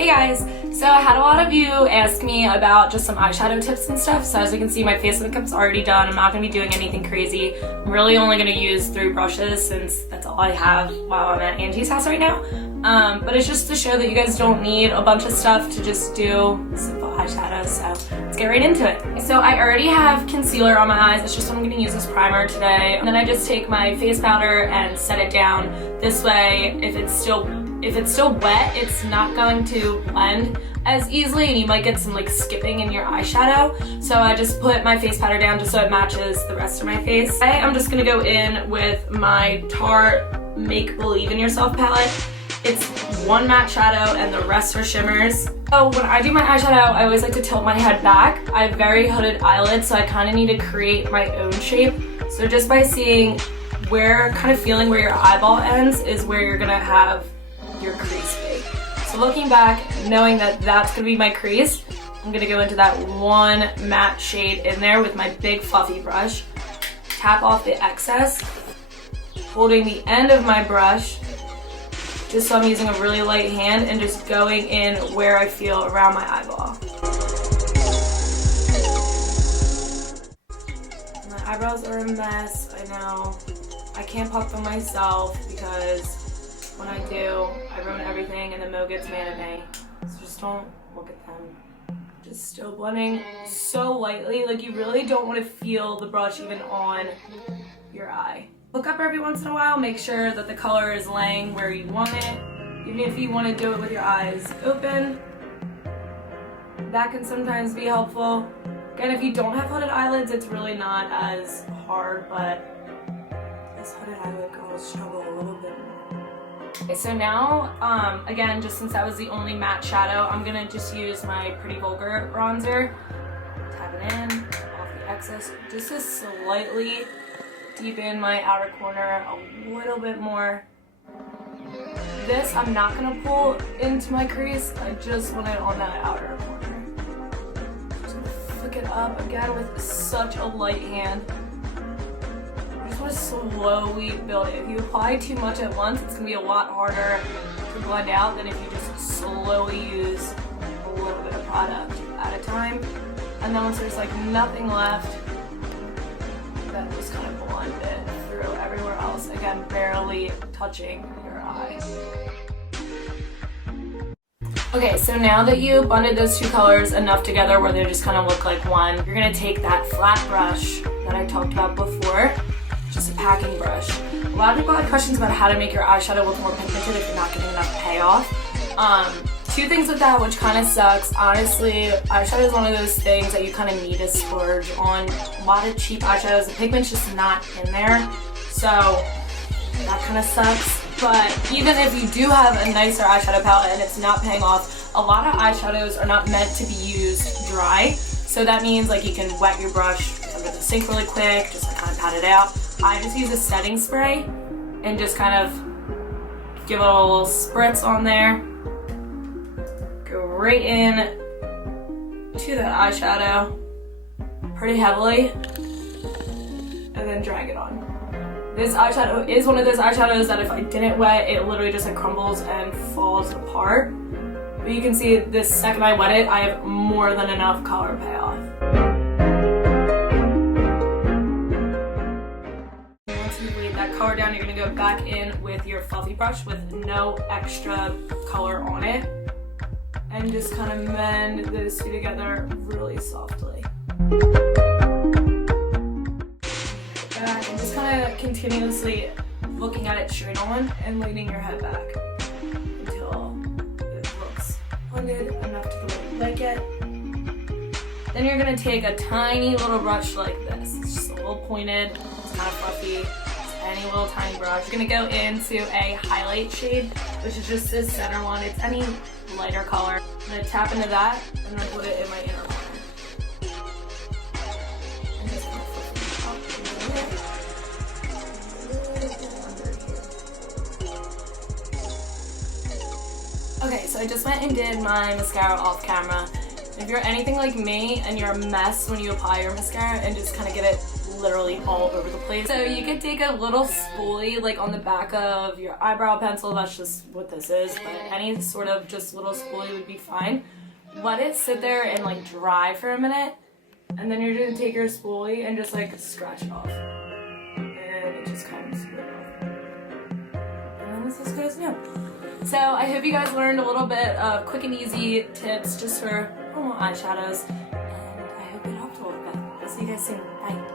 Hey guys, so I had a lot of you ask me about just some eyeshadow tips and stuff, so as you can see my face makeup's already done. I'm not going to be doing anything crazy. I'm really only going to use 3 brushes since that's all I have while I'm at Angie's house right now. But it's just to show that you guys don't need a bunch of stuff to just do simple eyeshadow, so let's get right into it. So I already have concealer on my eyes, it's just what I'm going to use as primer today. And then I just take my face powder and set it down. This way, if it's still wet, it's not going to blend as easily and you might get some like skipping in your eyeshadow. So I just put my face powder down just so it matches the rest of my face. Today I'm just gonna go in with my Tarte Make Believe in Yourself palette. It's one matte shadow and the rest are shimmers. So when I do my eyeshadow, I always like to tilt my head back. I have very hooded eyelids, so I kind of need to create my own shape. So just by seeing kind of feeling where your eyeball ends is where you're gonna have your crease be. So looking back, knowing that that's gonna be my crease, I'm gonna go into that one matte shade in there with my big fluffy brush, tap off the excess, holding the end of my brush, just so I'm using a really light hand and just going in where I feel around my eyeball. My eyebrows are a mess, I know. I can't pop them myself because when I do, I ruin everything and then Mo gets mad at me. So just don't look at them. Just still blending so lightly, like you really don't want to feel the brush even on your eye. Look up every once in a while, make sure that the color is laying where you want it. Even if you want to do it with your eyes open, that can sometimes be helpful. Again, if you don't have hooded eyelids, it's really not as hard, but this hooded eyelid girls struggle a little bit more. Okay, so now, again, just since that was the only matte shadow, I'm gonna just use my Pretty Vulgar bronzer. Tap it in, off the excess, just to slightly deepen my outer corner a little bit more. This, I'm not gonna pull into my crease, I just want it on that outer corner. Just gonna flick it up again with such a light hand. I just want to slowly build it. If you apply too much at once, it's going to be a lot harder to blend out than if you just slowly use a little bit of product at a time. And then once there's like nothing left, then just kind of blend it through everywhere else. Again, barely touching your eye. Okay, so now that you blended those two colors enough together where they just kind of look like one, you're going to take that flat brush that I talked about before, just a packing brush. A lot of people had questions about how to make your eyeshadow look more pigmented if you're not getting enough payoff. Two things with that, which kind of sucks. Honestly, eyeshadow is one of those things that you kind of need to splurge on. A lot of cheap eyeshadows, the pigment's just not in there, so that kind of sucks. But even if you do have a nicer eyeshadow palette and it's not paying off, a lot of eyeshadows are not meant to be used dry. So that means like you can wet your brush under the sink really quick, just like kind of pat it out. I just use a setting spray and just kind of give it a little spritz on there. Go right in to that eyeshadow pretty heavily and then drag it on. This eyeshadow is one of those eyeshadows that if I didn't wet, it literally just like crumbles and falls apart. But you can see this second I wet it, I have more than enough color payoff. That color down, you're gonna go back in with your fluffy brush with no extra color on it and just kind of mend those two together really softly. Back and just kind of continuously looking at it straight on and leaning your head back until it looks blended enough to the way you like it. Then you're gonna take a tiny little brush like this. It's just a little pointed, it's kind of fluffy. Any little tiny brush. You're gonna go into a highlight shade, which is just this center one. It's any lighter color. I'm gonna tap into that and then put it in my inner corner. And just kind of flip it up. Okay, so I just went and did my mascara off camera. If you're anything like me and you're a mess when you apply your mascara and just kind of get it literally all over the place. So you could take a little spoolie like on the back of your eyebrow pencil, that's just what this is, but any sort of just little spoolie would be fine. Let it sit there and like dry for a minute, and then you're gonna take your spoolie and just like scratch it off. And it just comes right off. And then it's as good as new. So I hope you guys learned a little bit of quick and easy tips just for normal eyeshadows. And I hope it helped a little bit. I'll see you guys soon. Bye.